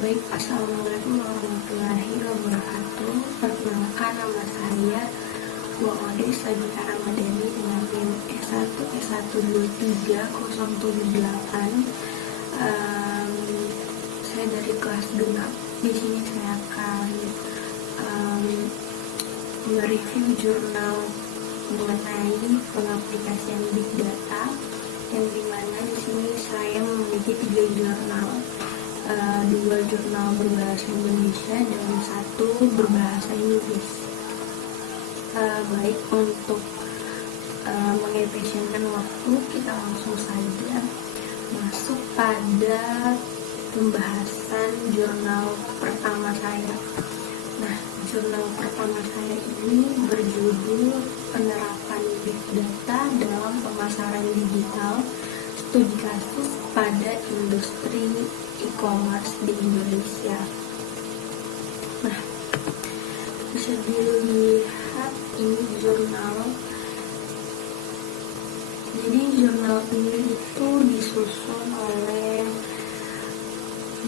Baik, Assalamualaikum warahmatullahi wabarakatuh. Perkenalkan, nama saya Muhammad Sabita Ramadhani dengan NIM S1 S123-078. Saya dari kelas genap. Di sini saya akan mereview jurnal mengenai pengaplikasian Big Data, yang dimana di sini saya memiliki 3 jurnal. 2 jurnal berbahasa Indonesia dan 1 berbahasa Inggris. Baik, untuk mengefisienkan waktu, kita langsung saja masuk pada pembahasan jurnal pertama saya. Nah, jurnal pertama saya ini berjudul Penerapan Big Data dalam Pemasaran Digital, Studi Kasus pada Industri E-commerce di Indonesia. Nah, bisa dilihat ini jurnal. Jadi jurnal ini itu disusun oleh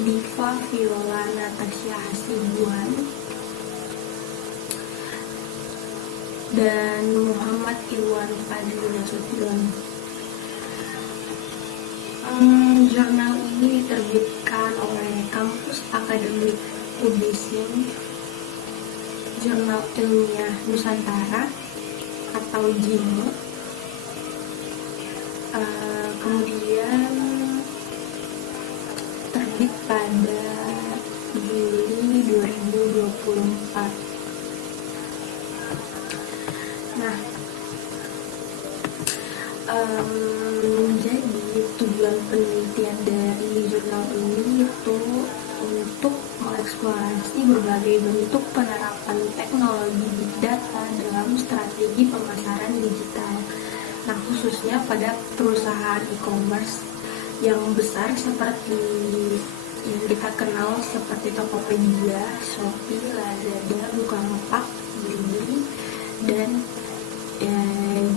Diva Viola Natasha Hasibuan dan Muhammad Irwan Fadli Nasution. Jurnal ini diterbitkan oleh Kampus Akademik Publishing Jurnal Ilmiah Nusantara atau JINU. Kemudian terbit pada Juli 2024. Nah, jadi tujuan penelitian dari jurnal ini itu untuk mengeksplorasi berbagai bentuk penerapan teknologi Big Data dalam strategi pemasaran digital. Nah, khususnya pada perusahaan e-commerce yang besar seperti yang kita kenal seperti Tokopedia, Shopee, Lazada, Bukalapak, Blibli, dan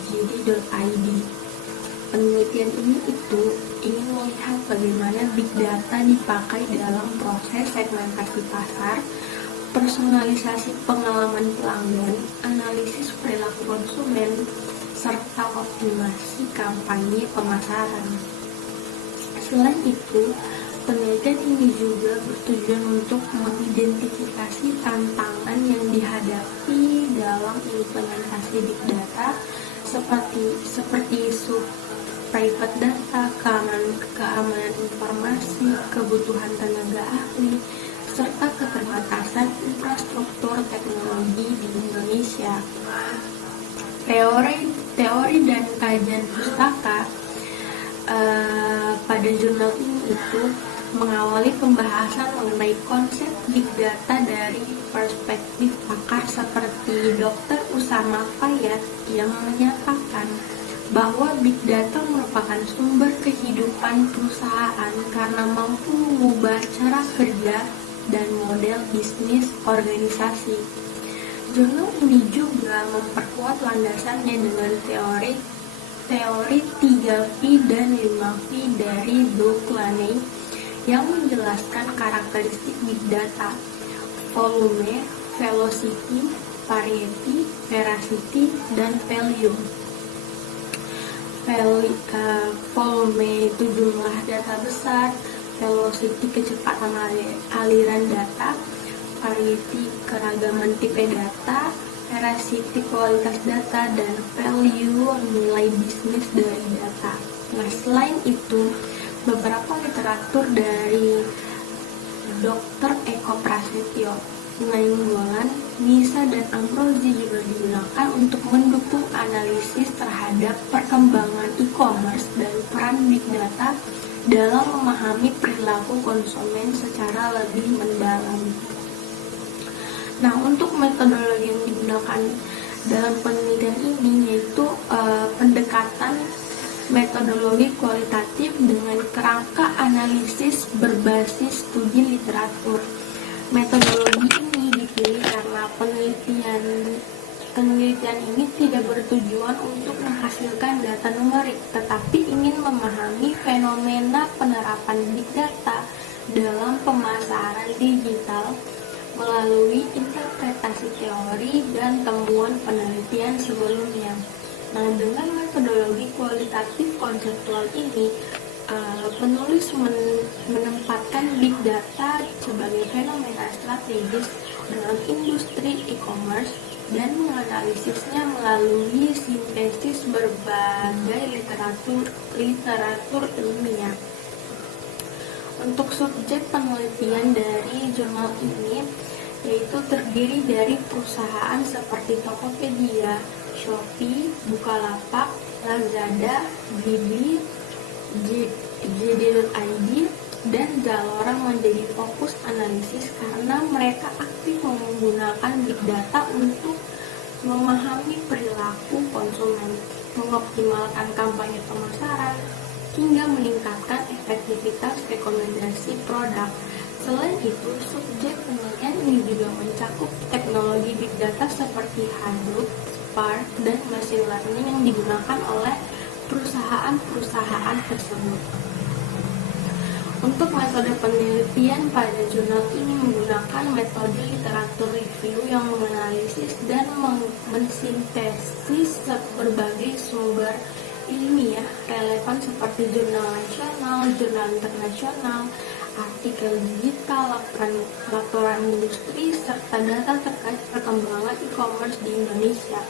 JD.id. Penelitian ini ingin melihat bagaimana Big Data dipakai dalam proses segmentasi pasar, personalisasi pengalaman pelanggan, analisis perilaku konsumen, serta optimasi kampanye pemasaran. Selain itu, penelitian ini juga bertujuan untuk mengidentifikasi tantangan yang dihadapi dalam implementasi Big Data seperti isu private data, keamanan informasi, kebutuhan tenaga ahli, serta keterbatasan infrastruktur teknologi di Indonesia. Teori dan kajian pustaka pada jurnal ini itu mengawali pembahasan mengenai konsep Big Data dari perspektif pakar seperti Dr. Usama Fayyad yang menyatakan bahwa Big Data merupakan sumber kehidupan perusahaan karena mampu mengubah cara kerja dan model bisnis organisasi. Jurnal ini juga memperkuat landasannya dengan teori 3V dan 5V dari Doug Laney yang menjelaskan karakteristik Big Data: volume, velocity, variety, veracity, dan value. Volume itu jumlah data besar, velocity kecepatan aliran data, variety keragaman tipe data, veracity kualitas data, dan value nilai bisnis dari data. Nah, selain itu, beberapa literatur dari Dr. Eko Prasetyo, Nainggolan, Nisa, dan Amrozi juga digunakan untuk mendukung analisis terhadap perkembangan e-commerce dan peran Big Data dalam memahami perilaku konsumen secara lebih mendalam. Nah, untuk metodologi yang digunakan dalam penelitian ini yaitu pendekatan metodologi kualitatif dengan kerangka analisis berbasis studi literatur. Metodologi ini dipilih karena penelitian ini tidak bertujuan untuk menghasilkan data numerik, tetapi ingin memahami fenomena penerapan Big Data dalam pemasaran digital melalui interpretasi teori dan temuan penelitian sebelumnya. Nah, dengan metodologi kualitatif konseptual ini, penulis menempatkan big data sebagai fenomena strategis dalam industri e-commerce dan menganalisisnya melalui sintesis berbagai literatur ilmiah. Untuk subjek penelitian dari jurnal ini yaitu terdiri dari perusahaan seperti Tokopedia, Shopee, Bukalapak, Lazada, Blibli, JD.id, dan Zalora menjadi fokus analisis karena mereka aktif menggunakan big data untuk memahami perilaku konsumen, mengoptimalkan kampanye pemasaran, hingga meningkatkan efektivitas rekomendasi produk. Selain itu, subjek penelitian ini juga mencakup teknologi big data seperti Hadoop, Spark, dan machine learning yang digunakan oleh perusahaan-perusahaan tersebut. Untuk metode penelitian pada jurnal ini menggunakan metode literatur review yang menganalisis dan mensintesis berbagai sumber ilmiah relevan seperti jurnal nasional, jurnal internasional, artikel digital, laporan industri, serta data terkait perkembangan e-commerce di Indonesia.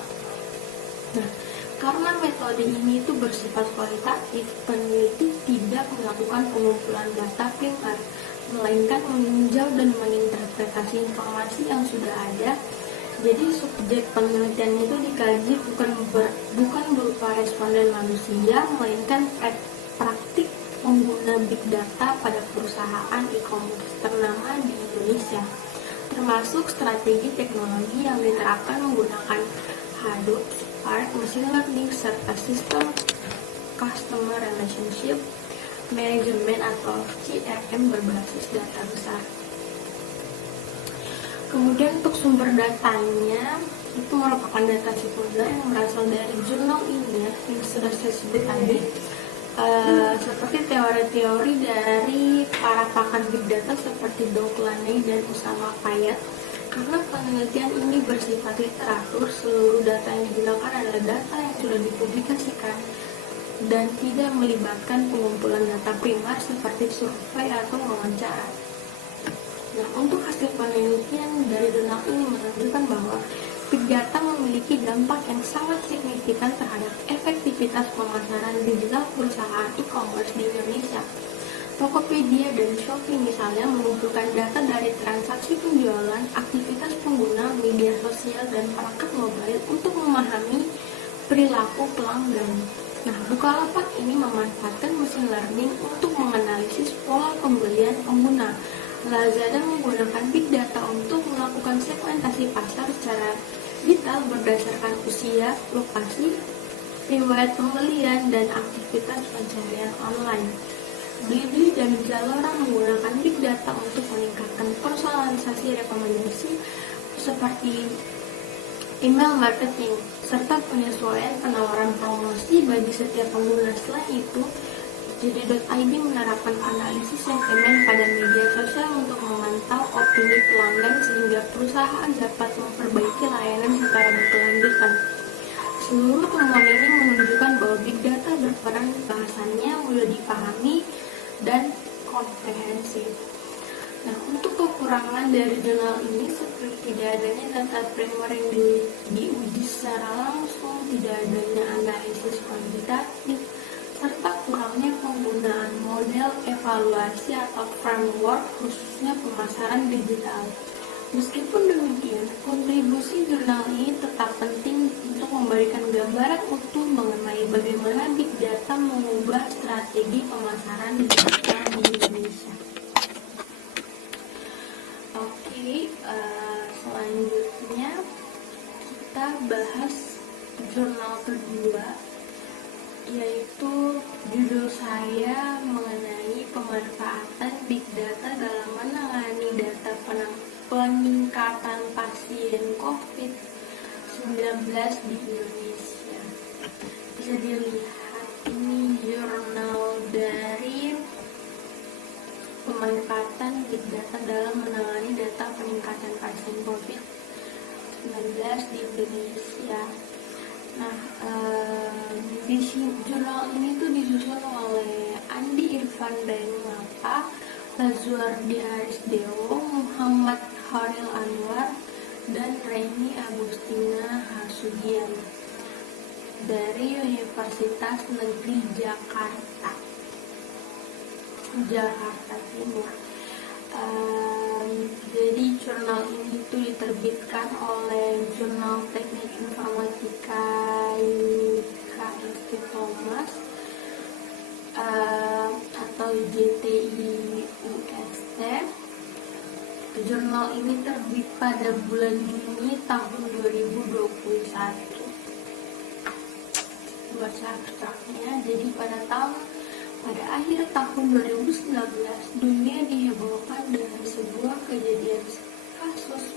Nah, karena metode ini itu bersifat kualitatif, peneliti tidak melakukan pengumpulan data primer, melainkan meninjau dan menginterpretasi informasi yang sudah ada. Jadi subjek penelitian itu dikaji bukan berupa responden manusia, melainkan praktik pengguna big data pada perusahaan e-commerce ternama di Indonesia, termasuk strategi teknologi yang diterapkan menggunakan Hadoop, Spark, machine learning, serta sistem customer relationship management atau CRM berbasis data besar. Kemudian untuk sumber datanya itu merupakan data sekunder yang berasal dari jurnal ilmiah yang sudah saya sebut tadi, seperti teori-teori dari para pakar big data seperti Don Claney dan Usama Fayad. Karena penelitian ini bersifat literatur, seluruh data yang digunakan adalah data yang sudah dipublikasikan dan tidak melibatkan pengumpulan data primer seperti survei atau wawancara. Nah, untuk hasil penelitian dari jurnal ini menunjukkan bahwa big data memiliki dampak yang sangat signifikan terhadap efektivitas pemasaran digital perusahaan e-commerce di Indonesia. Tokopedia dan Shopee misalnya mengumpulkan data dari transaksi penjualan, aktivitas pengguna, media sosial, dan perangkat mobile untuk memahami perilaku pelanggan. Nah, Bukalapak ini memanfaatkan machine learning untuk menganalisis pola pembelian pengguna. Lazada menggunakan big data untuk melakukan segmentasi pasar secara detail berdasarkan usia, lokasi, riwayat pembelian, dan aktivitas pencarian online. Blibli dan Zalora menggunakan big data untuk meningkatkan personalisasi rekomendasi seperti email marketing, serta penyesuaian penawaran promosi bagi setiap pengguna. Selain itu, JD.id menerapkan analisis sentimen pada media sosial untuk memantau opini pelanggan sehingga perusahaan dapat memperbaiki layanan secara berkelanjutan. Seluruh temuan ini menunjukkan bahwa big data berperan bahasannya mudah dipahami dan komprehensif. Nah, untuk kekurangan dari jurnal ini seperti tidak adanya data primer yang diuji secara langsung, tidak adanya analisis kuantitatif, serta kurangnya penggunaan model evaluasi atau framework khususnya pemasaran digital. Meskipun demikian, kontribusi jurnal ini tetap penting untuk memberikan gambaran utuh mengenai bagaimana big data mengubah strategi pemasaran digital di Indonesia. Oke, selanjutnya kita bahas jurnal kedua, yaitu judul saya mengenai pemanfaatan big data dalam menangani data peningkatan pasien COVID-19 di Indonesia. Bisa dilihat ini jurnal dari pemanfaatan peningkatan big data dalam menangani data peningkatan pasien COVID-19 di Indonesia. Nah, di jurnal ini tuh disusun oleh Andi Irfan Daengmapa, Lazuardi Harisdewo, Muhammad Khairil Anwar, dan Reni Agustina Hasugian dari Universitas Negeri Jakarta Timur. Jadi jurnal ini tuh diterbitkan oleh Jurnal Teknik Informatika IKST Thomas atau JTI UST. Jurnal ini terbit pada bulan Juni tahun 2021. Baca abstraknya, jadi pada akhir tahun 2019, dunia dihebohkan dengan sebuah kejadian kasus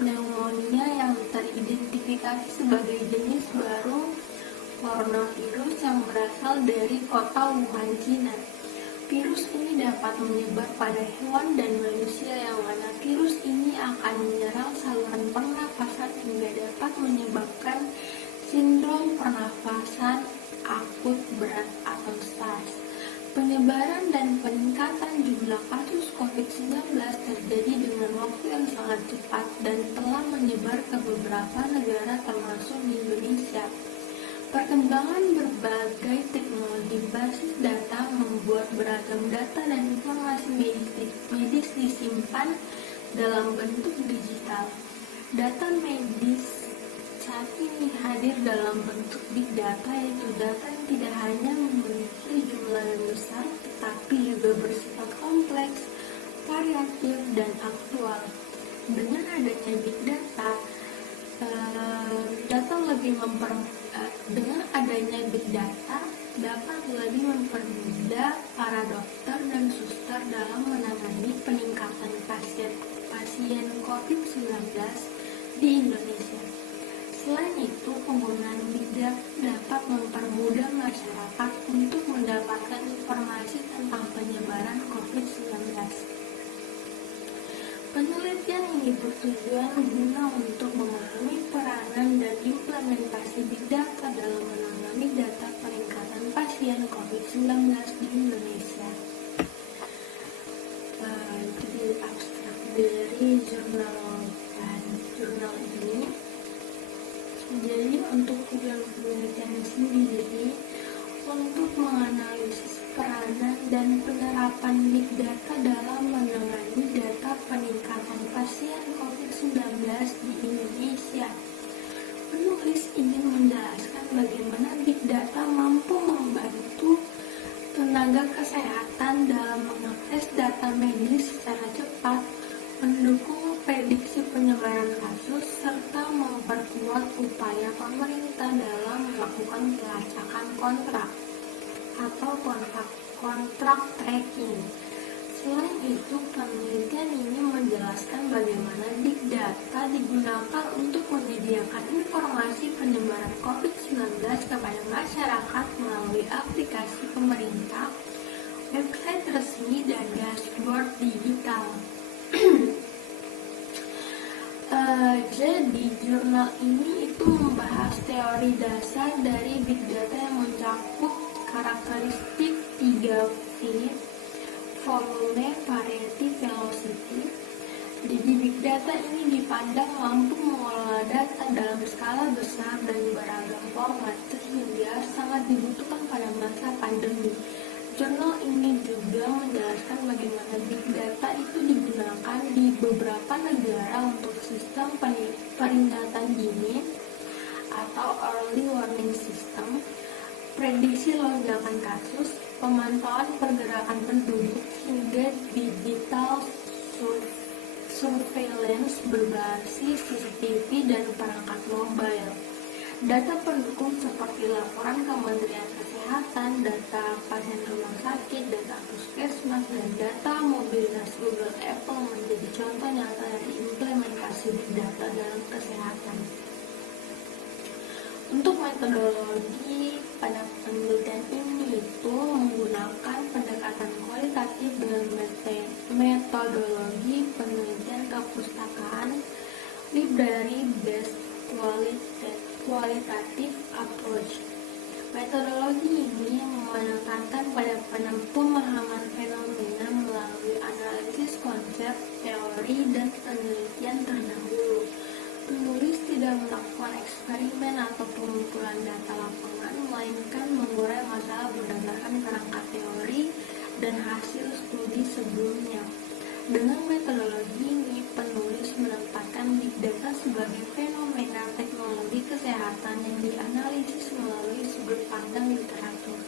pneumonia yang teridentifikasi sebagai jenis baru coronavirus yang berasal dari kota Wuhan, Cina. Virus ini dapat menyebar pada hewan dan manusia, yang mana virus ini akan menyerang saluran pernapasan hingga dapat menyebabkan sindrom pernapasan akut berat atau SARS. Penyebaran dan peningkatan jumlah kasus COVID-19 terjadi dengan waktu yang sangat cepat dan telah menyebar ke beberapa negara termasuk di Indonesia. Perkembangan berbagai teknologi basis data membuat beragam data dan informasi medis disimpan dalam bentuk digital. Data medis saat ini hadir dalam bentuk big data, yaitu data yang tidak hanya memiliki jumlah yang besar, tetapi juga bersifat kompleks, variatif, dan aktual. Dengan adanya big data, dengan adanya big data dapat lebih mempermudah para dokter dan suster dalam menangani peningkatan pasien COVID-19 di Indonesia. Selain itu, penggunaan big data dapat mempermudah masyarakat untuk mendapatkan informasi tentang penyebaran COVID-19. Penelitian ini bertujuan guna untuk memahami peranan dan implementasi big data dalam menangani data peningkatan pasien COVID-19 di Indonesia. Jadi abstrak dari jurnal ini. Jadi untuk tujuan penelitian sendiri untuk menganalisis peranan dan penerapan big data dalam menangani data peningkatan pasien COVID-19 di Indonesia. Penulis ingin menjelaskan bagaimana big data mampu membantu tenaga kesehatan dalam mengakses data medis secara cepat, mendukung prediksi penyebaran kasus, serta memperkuat upaya pemerintah dalam melakukan pelacakan kontrak atau kontrak tracking. Selain itu, penelitian ini menjelaskan bagaimana big data digunakan untuk menyediakan informasi penyebaran COVID-19 kepada masyarakat melalui aplikasi pemerintah, website resmi, dan dashboard digital. Jadi jurnal ini itu membahas teori dasar dari big data yang mencakup karakteristik 3V, volume, variety, velocity. Jadi big data ini dipandang mampu mengelola data dalam skala besar dan beragam format, sehingga sangat dibutuhkan pada masa pandemi. Jurnal ini juga menjelaskan bagaimana big data itu digunakan di beberapa negara untuk sistem peringatan dini atau early warning system, prediksi lonjakan kasus, pemantauan pergerakan penduduk, hingga digital surveillance berbasis CCTV dan perangkat mobile. Data pendukung seperti laporan Kementerian Kesehatan, data pasien rumah sakit, data puskesmas, dan data mobilitas Google Apple menjadi contoh nyata dari implementasi big data dalam kesehatan. Untuk metodologi pada penelitian ini itu menggunakan pendekatan kualitatif dengan dari best qualitative approach. Metodologi ini menekankan pada pemahaman fenomena melalui analisis konsep, teori, dan penelitian terdahulu. Penulis tidak melakukan eksperimen atau pengumpulan data lapangan, melainkan mengurai masalah berdasarkan kerangka teori dan hasil studi sebelumnya. Dengan metodologi ini, penulis menempatkan big data sebagai fenomena teknologi kesehatan yang dianalisis melalui sudut pandang literatur.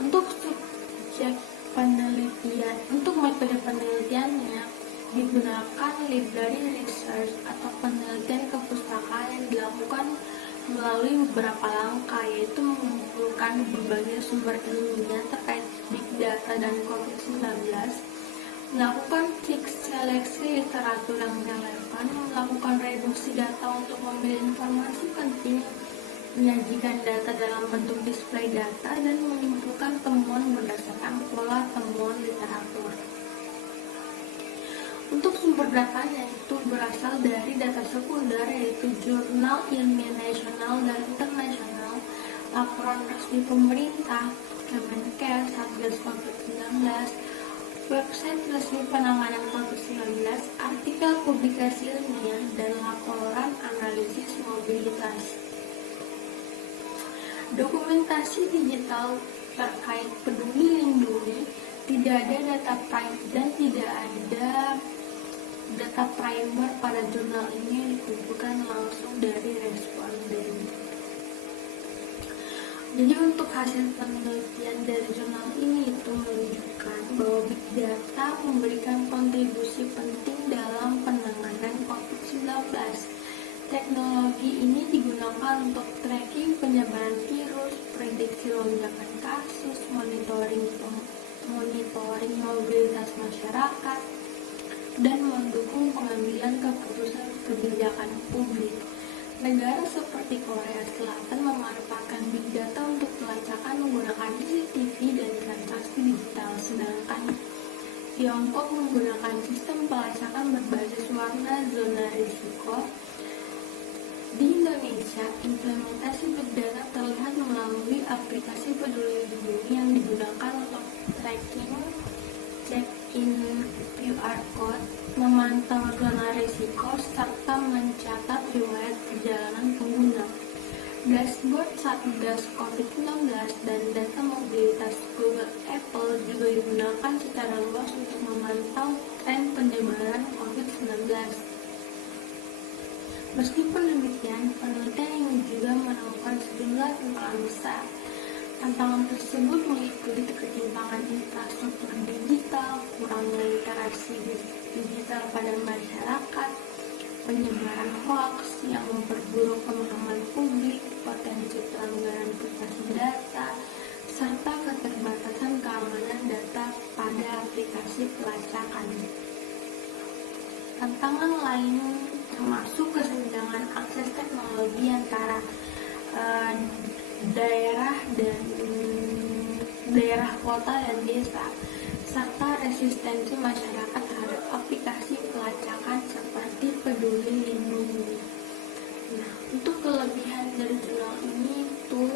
Untuk metode penelitiannya digunakan library research atau penelitian kepustakaan yang dilakukan melalui beberapa langkah, yaitu mengumpulkan berbagai sumber ilmiah terkait big data dan COVID-19, melakukan seleksi literatur yang relevan, melakukan reduksi data untuk memilih informasi penting, menyajikan data dalam bentuk display data, dan menyimpulkan temuan berdasarkan pola temuan literatur. Untuk sumber datanya itu berasal dari data sekunder, yaitu jurnal ilmiah nasional dan internasional, laporan resmi pemerintah, Kemenkes, Satgas COVID-19, website resmi penanganan COVID-19, artikel publikasi ilmiah, dan laporan analisis mobilitas. Dokumentasi digital terkait Peduli Lindungi, tidak ada data data primer pada jurnal ini dikumpulkan langsung dari responden. Jadi untuk hasil penelitian dari jurnal ini itu menunjukkan bahwa big data memberikan kontribusi penting dalam penanganan COVID-19. Teknologi ini digunakan untuk tracking penyebaran virus, prediksi lonjakan kasus, monitoring mobilitas masyarakat, dan mendukung pengambilan keputusan kebijakan publik. Negara seperti Korea Selatan memanfaatkan big data untuk pelacakan menggunakan CCTV dan transaksi digital, sedangkan Tiongkok menggunakan sistem pelacakan berbasis warna zona risiko. Di Indonesia, implementasi big data terlihat melalui aplikasi Peduli Lindungi yang digunakan untuk tracking, check-in QR code, memantau zona risiko, serta mencatat riwayat perjalanan pengguna. Dashboard Satgas COVID-19 dan data mobilitas Google Apple juga digunakan secara luas untuk memantau tren penyebaran COVID-19. Meskipun demikian, penelitian yang juga menemukan sejumlah tantangan besar. Tantangan tersebut meliputi ketimpangan infrastruktur digital, kurangnya literasi digital pada masyarakat, penyebaran hoax yang memperburuk pemahaman publik, potensi pelanggaran privasi data, serta keterbatasan keamanan data pada aplikasi pelacakan. Tantangan lain termasuk kesenjangan akses teknologi antara daerah kota dan desa, serta resistensi masyarakat terhadap aplikasi pelacakan seperti Peduli Lindungi. Nah, untuk kelebihan dari jurnal ini itu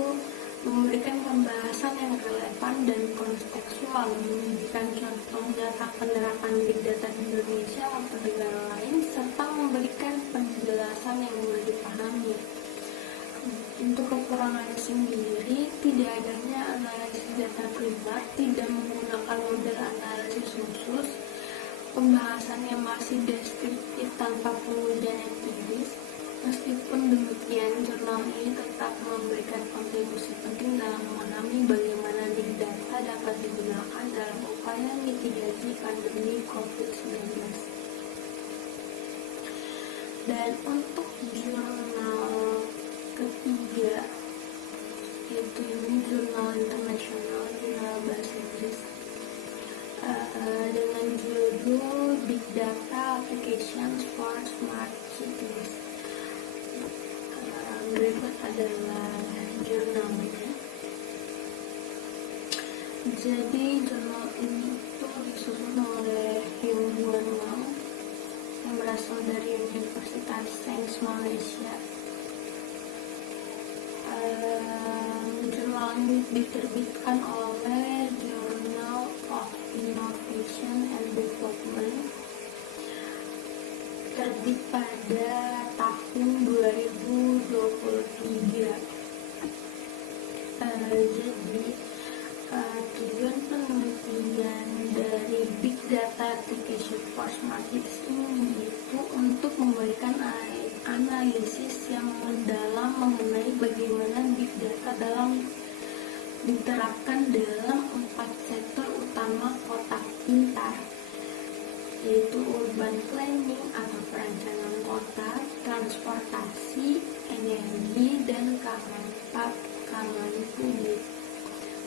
memberikan pembahasan yang relevan dan kontekstual, menunjukkan contoh nyata penerapan big data di Indonesia maupun negara lain, serta memberikan penjelasan yang mudah dipahami. Untuk kekurangannya sendiri, tidak adanya analisis data primer, tidak menggunakan model analisis khusus, pembahasannya masih deskriptif tanpa pengujian empiris. Meskipun demikian, jurnal ini tetap memberikan kontribusi penting dalam memahami bagaimana big data dapat digunakan dalam upaya mitigasi pandemi COVID-19. Dan untuk jurnal ketiga, yaitu ini jurnal internasional, jurnal bahasa Inggris, dengan judul Big Data Applications for Smart Cities. Berikut adalah jurnalnya. Jadi jurnal ini itu disusun oleh Hyung Won Wang yang berasal dari diterbitkan oleh Journal of Innovation and Development, terbit pada tahun 2023. Jadi tujuan penelitian dari Big Data Application for Smart Cities ini itu untuk memberikan analisis yang mendalam mengenai bagaimana Big Data diterapkan dalam 4 sektor utama kota pintar, yaitu urban planning atau perencanaan kota, transportasi, energi, dan keamanan publik.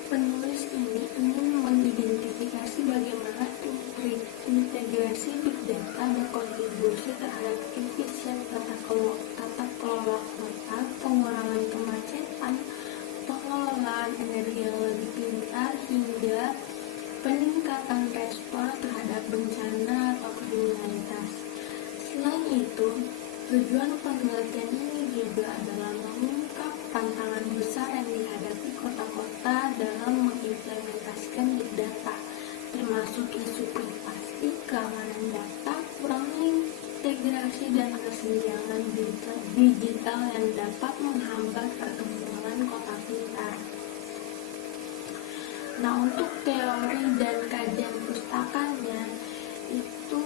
Penulis ini ingin mengidentifikasi bagaimana integrasi Big Data berkontribusi terhadap efisien tata kelola kota, pengurangan kemacetan, pengelolaan energi yang lebih pintar, hingga peningkatan respon terhadap bencana atau kriminalitas. Selain itu, tujuan penelitian ini juga adalah mengungkap tantangan besar yang dihadapi kota-kota dalam mengimplementasikan Big Data, termasuk isu privasi, keamanan data, kurangnya integrasi dan kesenjangan digital yang dapat menghambat perkembangan kota pintar. Nah, untuk teori dan kajian pustakanya itu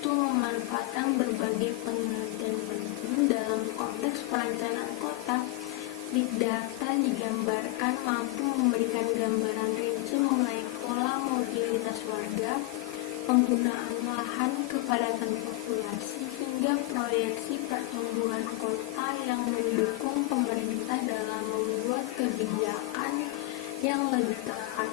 memanfaatkan berbagai penelitian penting dalam konteks perencanaan kota. Big Data digambarkan mampu memberikan gambaran rinci mengenai pola mobilitas warga, penggunaan lahan, kepadatan populasi, hingga proyeksi pertumbuhan kota yang mendukung pemerintah dalam membuat kebijakan yang lebih tepat.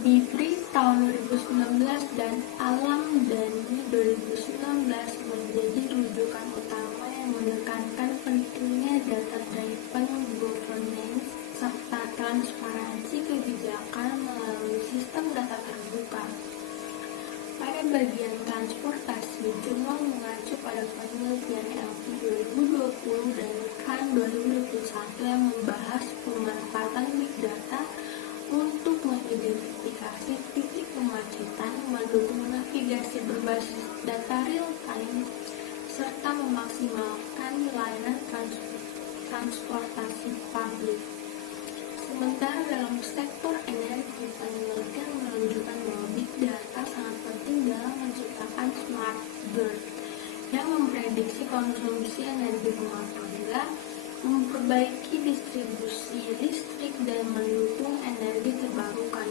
Di BRIS tahun 2019 dan Alam Dhani 2019 menjadi rujukan utama yang menekankan pentingnya data-driven governance serta transparansi kebijakan melalui sistem data terbuka. Pada bagian transportasi, jurnal mengacu pada penelitian LP 2020 dan KAN 2021 yang membahas pemanfaatan Big Data untuk mengidentifikasi titik kemacetan, mendukung navigasi berbasis data real-time, serta memaksimalkan layanan transportasi publik. Sementara dalam sektor energi, penelitian menunjukkan bahwa Big Data sangat penting dalam menciptakan smart grid yang memprediksi konsumsi energi rumah tangga, memperbaiki distribusi listrik, dan mendukung energi terbarukan.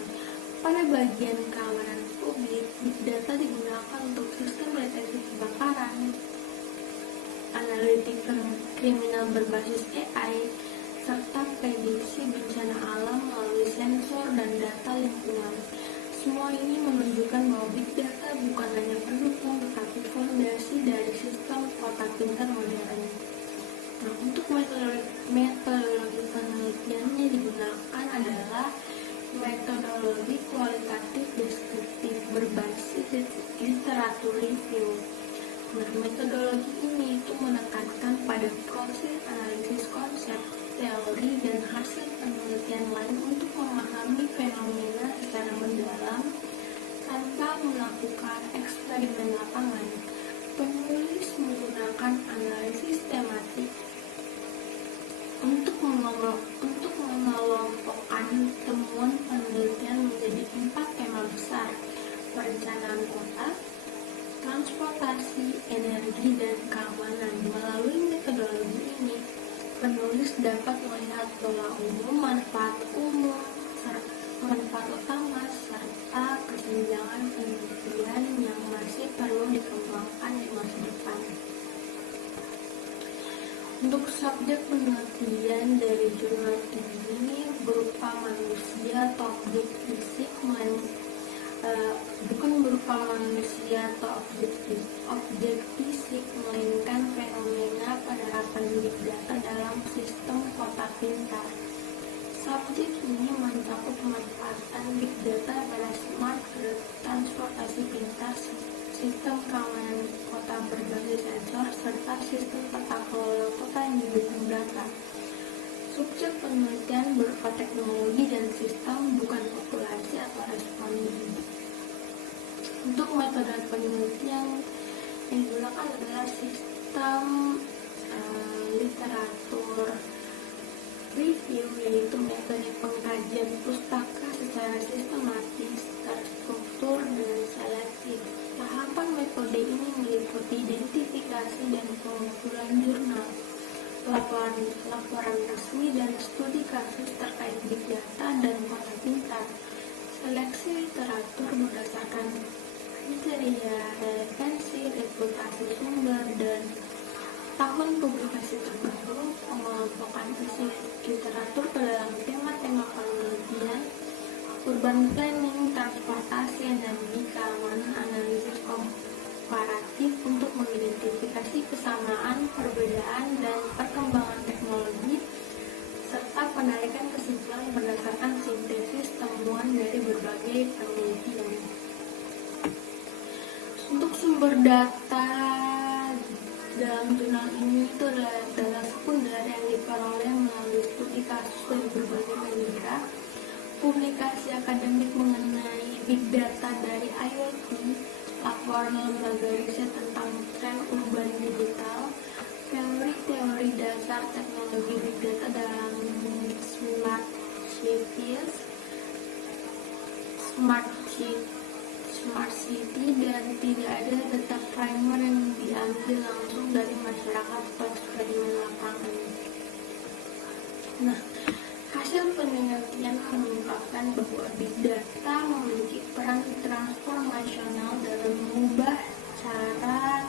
Pada bagian keamanan publik, Big Data digunakan untuk sistem deteksi kebakaran, analitik kriminal berbasis AI, serta prediksi bencana alam melalui sensor dan data lingkungan. Semua ini menunjukkan bahwa Big Data bukan hanya pendukung, tetapi fondasi dari sistem kota pintar modern. Nah, untuk metodologi penelitiannya digunakan adalah metodologi kualitatif deskriptif berbasis literatur review. Nah, metodologi ini itu menekankan pada proses analisis konsep, teori, dan hasil penelitian lain untuk memahami fenomena secara mendalam tanpa melakukan eksperimen lapangan. Penulis menggunakan analisis tematik untuk mengelompokkan temuan penelitian menjadi 4 tema besar: perencanaan kota, transportasi, energi, dan keamanan. Melalui metodologi ini, penulis dapat melihat pola umum, manfaat utama, serta kesenjangan penelitian yang masih perlu dikembangkan di masa depan. Untuk subjek penelitian dari jurnal ini berupa manusia atau objek fisik, bukan berupa manusia atau objek fisik, melainkan fenomena penerapan Big Data dalam sistem kota pintar. Subjek ini mencakup pemanfaatan Big Data pada smart grid, transportasi pintar, sistem keamanan kota berbasis sensor, serta sistem tata kelola kota yang didukung data. digunakan adalah sistem literatur review, yaitu metode pengkajian pustaka secara sistematis, terstruktur, dan selektif. Tahapan metode ini meliputi identifikasi dan pengumpulan jurnal, laporan resmi, dan studi kasus terkait big data dan kota pintar. Seleksi literatur berdasarkan kriteria relevansi, reputasi sumber, dan tahun publikasi terbaru. Pengelompokan isi literatur ke dalam tema-tema penelitian, urban planning, transportasi, energi, keamanan, analisis komparatif untuk mengidentifikasi kesamaan, perbedaan, dan perkembangan teknologi, serta penarikan kesimpulan berdasarkan sintesis temuan dari berbagai penelitian. Untuk sumber data dalam jurnal ini itu adalah data sekunder yang diperoleh melalui studi kasus dari berbagai negara, publikasi akademik mengenai big data dari IoT, laporan lembaga riset tentang tren urban digital, teori-teori dasar teknologi big data dalam smart cities, smart city, dan tidak ada data primer yang diambil langsung dari masyarakat atau eksperimen lapangan. Nah, hasil penelitian mengungkapkan bahwa big data memiliki peran transformasional dalam mengubah cara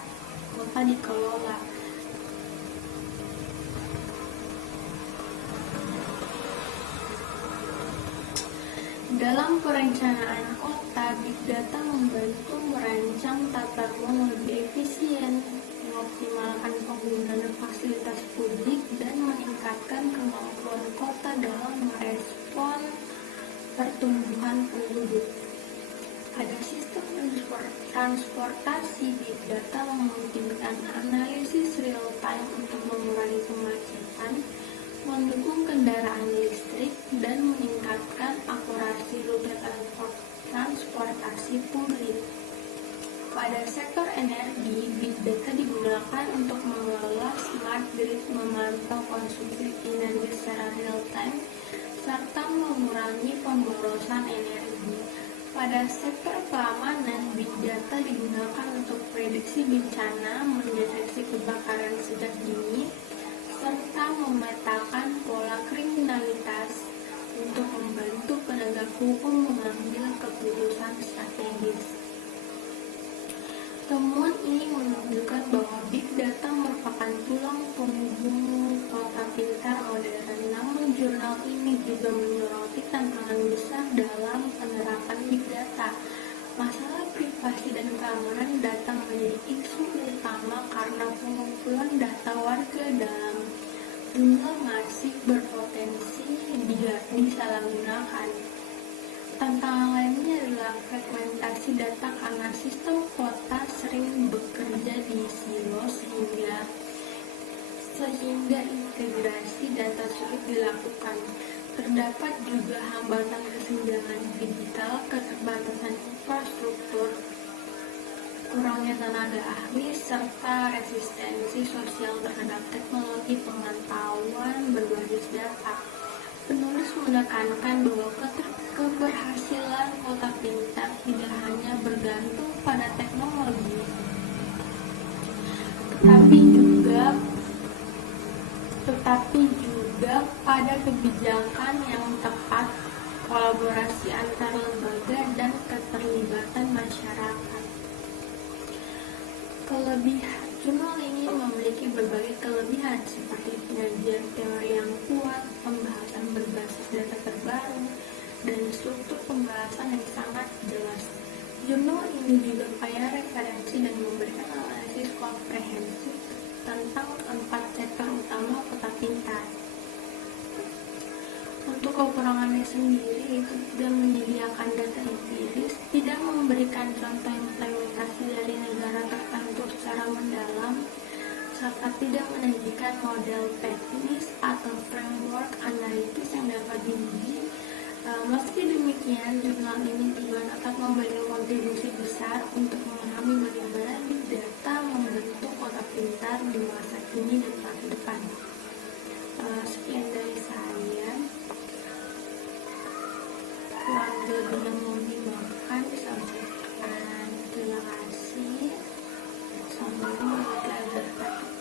kota dikelola. Dalam perencanaan kota, big data membantu merancang tata ruang lebih efisien, mengoptimalkan penggunaan fasilitas publik, dan meningkatkan kemampuan kota dalam merespon pertumbuhan penduduk. Pada sistem transportasi, big data memungkinkan analisis real-time untuk mengurangi kemacetan, mendukung kendaraan listrik, dan meningkatkan akurasi rute transportasi publik. Pada sektor energi, big data digunakan untuk mengelola smart grid, memantau konsumsi energi secara real-time, serta mengurangi pemborosan energi. Pada sektor keamanan, big data digunakan untuk prediksi bencana, mendeteksi kebakaran sejak dini, serta memetakan pola kriminalitas untuk membantu penegak hukum mengambil keputusan strategis. Temuan ini menunjukkan bahwa big data merupakan tulang punggung kota pintar modern. Namun jurnal ini juga menyoroti tantangan besar dalam penerapan big data. Masalah privasi dan keamanan data menjadi isu utama karena pengumpulan data warga dalam jumlah masif berpotensi disalahgunakan. Tantangan lainnya adalah fragmentasi data karena sistem kota sering bekerja di silo sehingga integrasi data sulit dilakukan. Terdapat juga hambatan kesenjangan digital, keterbatasan infrastruktur, kurangnya tenaga ahli, serta resistensi sosial terhadap teknologi pemantauan berbasis data. Penulis menekankan bahwa keberhasilan kota pintar tidak hanya bergantung pada teknologi, tetapi juga pada kebijakan yang tepat, kolaborasi antar lembaga, dan keterlibatan masyarakat. Jurnal ini memiliki berbagai kelebihan seperti penyajian teori yang kuat, pembahasan berbasis data terbaru, dan struktur pembahasan yang sangat jelas. Jurnal ini juga kaya referensi dan memberikan analisis komprehensif tentang 4 sektor utama kota pintar. Untuk kekurangannya sendiri, itu tidak menyediakan data empiris, tidak memberikan contoh implementasi dari negara tertentu secara mendalam, serta tidak menyajikan model teknis atau framework analitis yang dapat diuji. Meski demikian, jurnal ini juga dapat memberikan kontribusi besar untuk memahami bagaimana big data membentuk keluarga yang mau dimaafkan disampaikan. Terima kasih. Assalamualaikum warahmatullahi wabarakatuh.